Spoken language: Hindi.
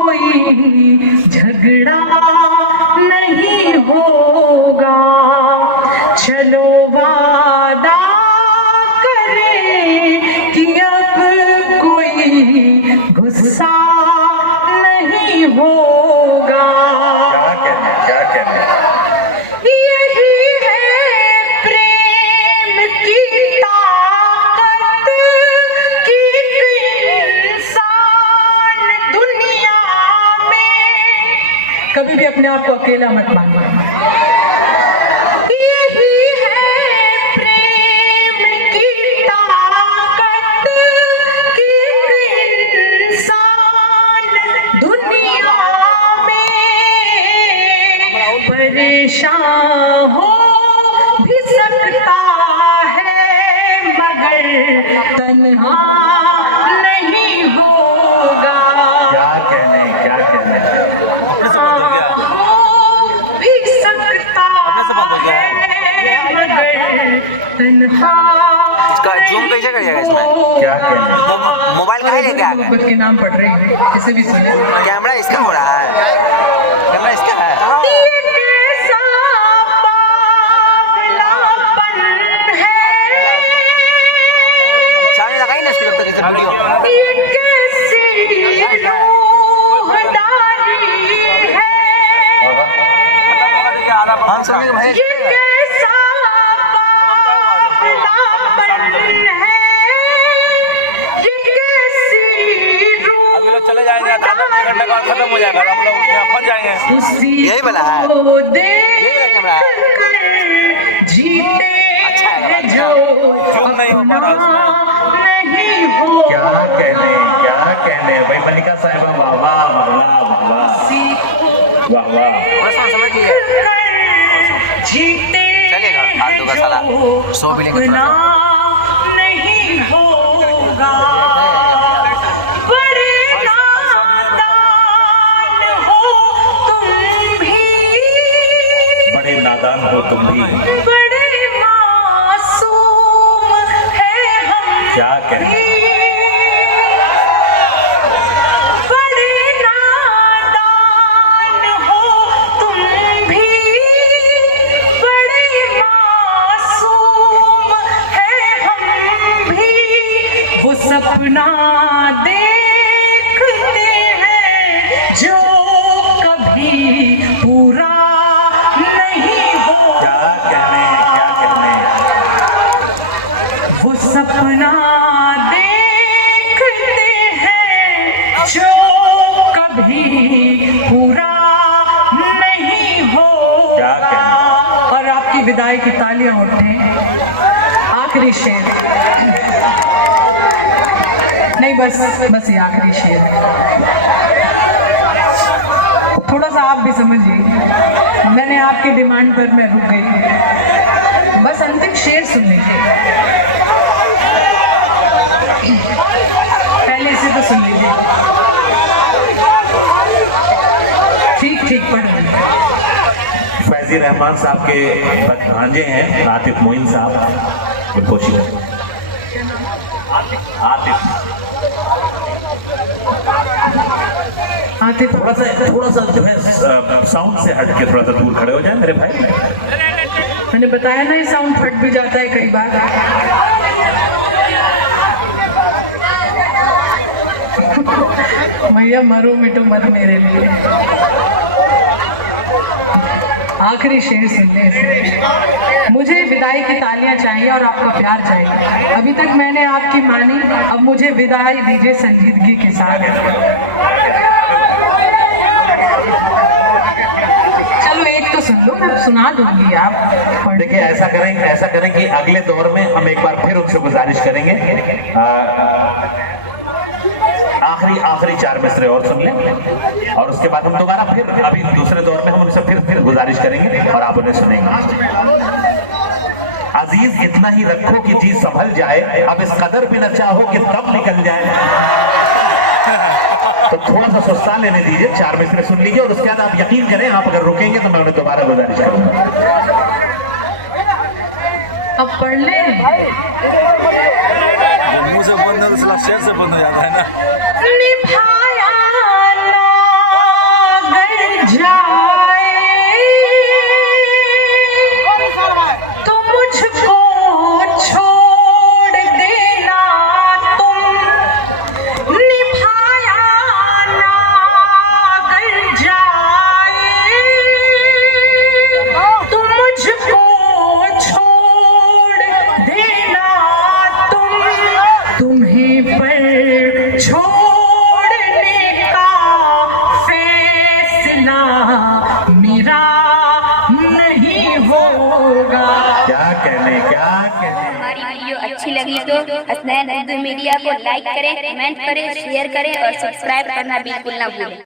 कोई झगड़ा नहीं होगा, चलो वादा करें कि अब कोई गुस्सा नहीं होगा। क्या कहने यही है प्रेम की ताकत कि इंसान दुनिया में कभी भी अपने आप को अकेला मत मानो। यही है प्रेम की ताकत कि इंसान दुनिया परेशान हो भी सकता है मगर तन्हा नहीं होगा। क्या कहने हो भी सकता है मगर तन्हा इसका जूम कैसे कर जाएगा इसमें? क्या कहने मोबाइल कहाँ लेके आ गए? मोहब्बत के नाम पढ़ रही है, किसी भी सुने। कैमरा इसका हो रहा है, कैमरा इसका है। चार्ज लगाई ना इसको जब तक इसे वीडियो। हम समझे भाई चले जाएंगे, आधा घंटे बाद खत्म हो जाएगा, हम लोग फंस जाएंगे। यही वाला है, यही वाला कैमरा है। जीते अच्छा है जो जूम नहीं हो पा रहा उसमें। नहीं हो क्या कहने भाई मलिका साहिबा, वाह वाह वाह वाह वाह। बस समझ लीजिए, जीते चलेगा फालतू का साला 100 भी लेंगे अपना नहीं होगा। बड़े नादान हो तुम भी, बड़े नादान हो तुम भी, बड़े मासूम है हम क्या कहने बड़े नादान हो तुम भी, बड़े मासूम है हम भी। वो सपना देखते हैं जो कभी पूरा नहीं हो। क्या कहने वो सपना देखते हैं जो कभी पूरा नहीं क्या होगा। और आपकी विदाई की तालियां उठे। आखिरी शेर, नहीं बस ये आखिरी शेर, थोड़ा सा आप भी समझिए। मैंने आपकी डिमांड पर मैं रुक गई, बस अंतिम शेर सुन लीजिए, पहले से तो सुन लीजिए। ठीक पढ़ लीजिए। फैजी रहमान साहब के भांजे हैं आतिफ मोइन साहब, उनको आतिफ थोड़ा सा जो है साउंड से हट के थोड़ा सा दूर खड़े हो जाए मेरे भाई। मैंने बताया ना, ये साउंड फट भी जाता है कई बार। भैया मरो मिटो मत मेरे लिए। आखिरी शेर सुनने से मुझे विदाई की तालियां चाहिए और आपका प्यार चाहिए। अभी तक मैंने आपकी मानी, अब मुझे विदाई दीजिए संजीदगी के साथ। चलो एक तो सुन लो, मैं सुना दूंगी। आप देखिए ऐसा करें कि अगले दौर में हम एक बार फिर उनसे गुजारिश करेंगे, आखिरी 4 मिसरे और सुन लें और उसके बाद हम दोबारा फिर अभी दूसरे दौर में हम उनसे फिर गुजारिश करेंगे और आप उन्हें सुनेंगे। अजीज इतना ही रखो कि जी संभल जाए, अब इस कदर भी न चाहो कि तब निकल जाए। तो थोड़ा सा सुस्ता लेने दीजिए, 4 मिसरे सुन लीजिए और उसके बाद आप यकीन करें, आप अगर रुकेंगे तो मैं उन्हें दोबारा गुजारिश करूंगा। अब पढ़ ले, मुंह से बंद हो तो शेर से बंद हो जाता है ना। निभाया ना कहते हैं। हमारी वीडियो अच्छी लगी तो हसनैन उर्दू मीडिया को लाइक करें, कमेंट करें, शेयर करें और सब्सक्राइब करना बिल्कुल ना भूलें।